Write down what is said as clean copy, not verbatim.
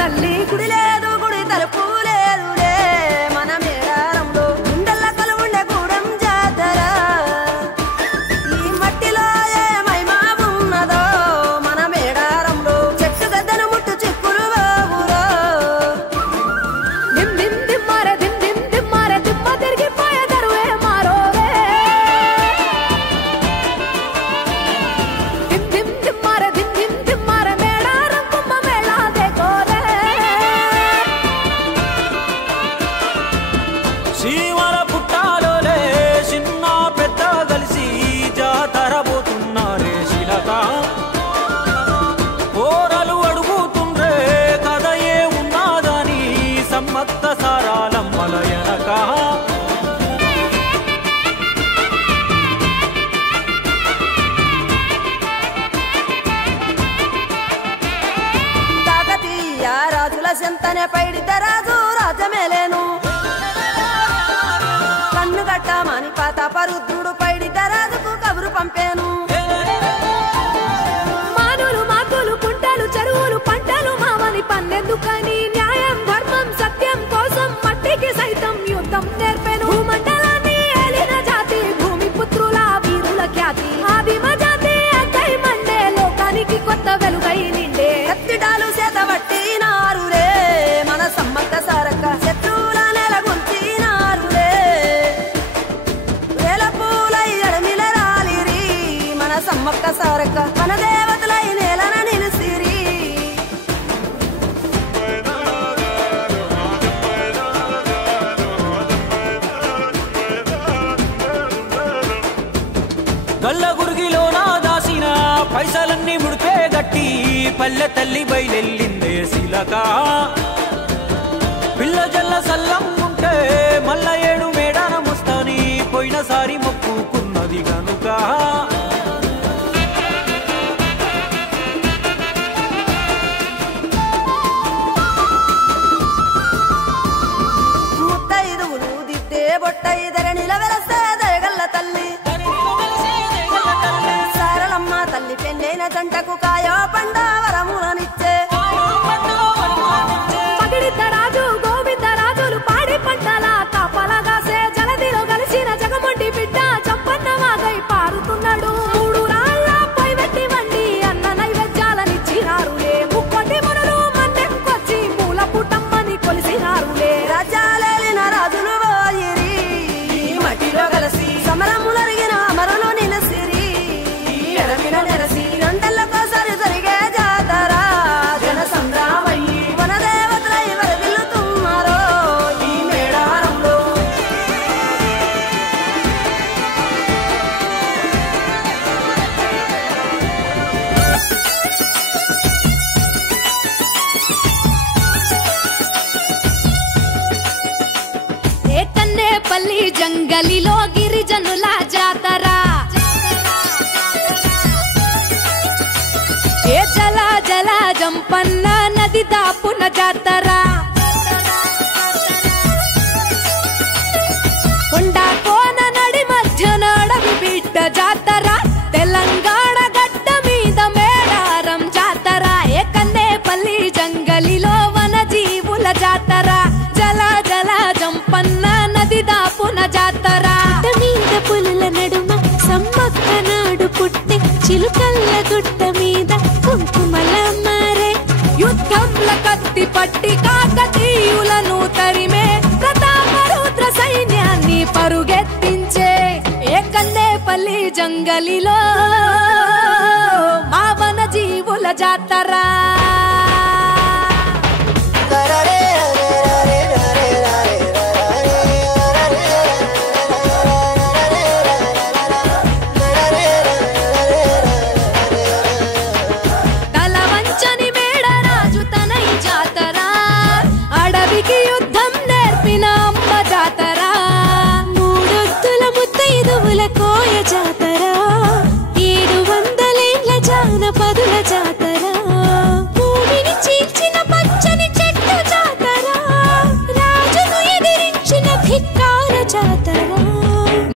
తల్లి గుడి లేదు గుడి తలుపు లేదులే మన మేడారంలో గుండెల్ల కలువుండే గూడెం జాతర ఈ మట్టిలో ఏ మహిమ ఉన్నదో మన మేడారంలో చెట్టు గద్దను ముట్టు చిక్కులు బాబురో దిమ్ దిమ్ దిమ్మారే దిమ్ దిమ్ దిమ్మారే దిమ్మ తిరిగిపోయే దరువే మారోరే దిమ్ దిమ్ దిమ్మారే దిమ్ దిమ్ దిమ్మారే మేడారం కుంభ మేళా దేకోరే శ్రీవర పుట్టాలోలే చిన్న పెద్ద కలిసి జాతర పోతున్నారే శిలక పోరలు అడుగుతుండ్రే కథ ఏ ఉన్నాదని సమ్మత్త సారాలమ్మల ఎనక కాకతీయ రాజుల చెంతనే పైడిత రాజు రాజమేలేను కన్ను కట్టమని పాతాపరుద్రుడు పైడిత రాజుకు కబురు పంపేను మానులు మాకులు కుంటలు చెరువులు పంటలు మామని పన్నెందుకని న్యాయం ధర్మం సత్యం కోసం మట్టికి సైతం యుద్ధం నేర్పెను భూమండలాన్ని ఏలిన జాతి భూమి పుత్రుల వీరుల ఖ్యాతి ఆదిమ జాతి అక్కై మండే లోకానికి కొత్త వెలుగై నిండే కత్తిడాలు చేతబట్టినారులే మన సమ్మక్క సారక్క శత్రువుల నెలగొల్చినారులే వేల పూలై అడమిల రాలిరి మన సమ్మక్క సారక్క మన దేవతలై నేలన నిలిసిరి గల్ల గురిగిలోన దాసిన పైసలన్నీ ముడిపే గట్టి పల్లె తల్లి బయలెల్లిందే శిలక పిల్ల జల్ల సల్లం ఉంటే మల్ల ఏడు మేడాన ముస్తాని పోయినసారి మొక్కుకున్నది గనుక ముత్తైదువులు దిద్దే బొట్టైదర నిలవెలసే దయగల్ల తల్లి సారలమ్మ తల్లి పెళ్ళైన జంటకు కాయో పండావరములనిచ్చే పగిడిత రాజు గోవింద రాజులు పాడి పంటల కాపలగాసే జలదిలో కలిసిన జగమొండి బిడ్డ చంపన్న వాగై పారుతున్నాడు మూడు రాళ్ళపై వెట్టి వండి అన్న నైవేద్యాలనిచ్చినారులే ముక్కొండి మునులు మన్నెంకొచ్చి మూల పుట్టమ్మని కొలిసినారులే రాజ్యాలేలిన రాజులు పోయిరి మట్టిలో కలిసి సమరములరిగిన అమరులు నిలసిరి ఎడమిన నెరసి రెండెళ్ళకోసారి జరిగే జాతర జన సంద్రామయ్యి మన దేవతలై వరదిల్లుతున్నారో ఈ మేడారంలో ఏకన్నేపల్లి జంగలిలో గిరిజనుల జాతర ఏ జల జల జంపన్న నది దాపున జాతర కొండా కోన నడి మధ్య నడవి బిడ్డ జాతర తెలంగాణ గడ్డ మీద మేడారం జాతర ఏకన్నేపల్లి జంగలిలో వన జీవుల జాతర జల జల జంపన్న నది దాపున జాతర మీద పులుల నడుమ సమ్మక్క నాడు పుట్టి చిలుకల్ల గుట్ట మీద కుంకుమల మారే యుద్ధంల కత్తి పట్టి కాకతీయులను తరిమే ప్రతాపరుద్ర సైన్యాన్ని పరుగెత్తించే ఏకన్నేపల్లి జంగలిలో మా వన జీవుల జాతర